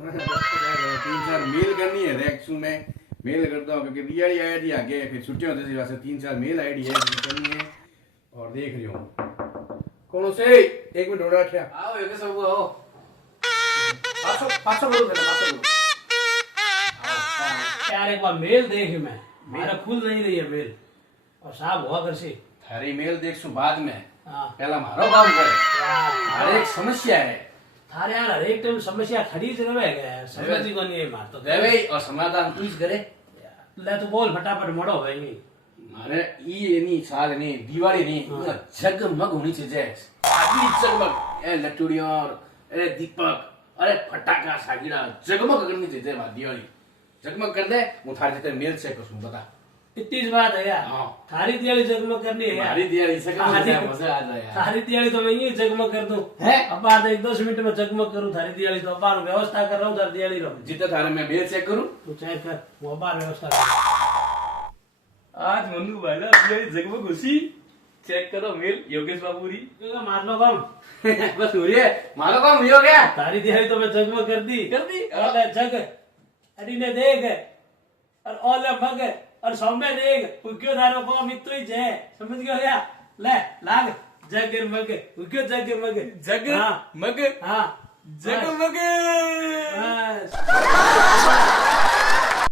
3-4 mail करनी है रैक्सू में मेल करता हूँ क्योंकि दिवाली आईडी आगे फिर छुट्टियां होती है 3-4 मेल आईडी है करनी है और देख रही हूँ कौन से 1 मिनट हो रहा आओ ये सब आओ 500 बोलो पहले 500 बोलो यार एक बार मेल देख मैं मेरा खुल नहीं रही है मेल और साहब हुआ कर सी थारी मेल देखसू बाद में हाँ पहला मारो काम करे हर एक समस्या है थारे यार हर एक टाइम समस्या खड़ी ज रहे गया समझ ही को नहीं है मार तो देवे और समाधान तू ही करे ले तो बोल फटाफट मोड़ो भाई मारे ई नहीं साल नहीं दिवाली नहीं पूरा जगमग होनी चाहिए आदमी जगमग ए लटूड़ियां और अरे दीपक अरे फटाका सागिड़ा जगमग करनी चाहिए मां दिवाली जगमग कर दे वो थारे जितने मेल चेक करूं बता इतनी बात है यार हाँ। थारी दिवाली जगमग करनी है यार हमारी दिवाली से कम मजा आ जाए यार थारी दिवाली तो मैं ही जगमग कर दूं है अब बात 10 मिनट में जगमग करूं थारी दिवाली तो बार व्यवस्था कर रहा हूं थारी दिवाली रो जितना थारे मैं मेल चेक करूं तू चेक कर वो बार व्यवस्था कर आज मनु भाईला दिवाली जगमग खुशी चेक करो मेल योगेश बाबूरी तो मार लो काम बस हो रही है मारो काम हो गया थारी दिवाली तो मैं जगमग कर दी अरे जग अरे ने देख और ओले मग और सौम्य देख क्यों थारो काम इतो ही है समझ गयो क्या ले लाग जग मग क्यों जग मग जग हाँ मग हाँ जगमग बस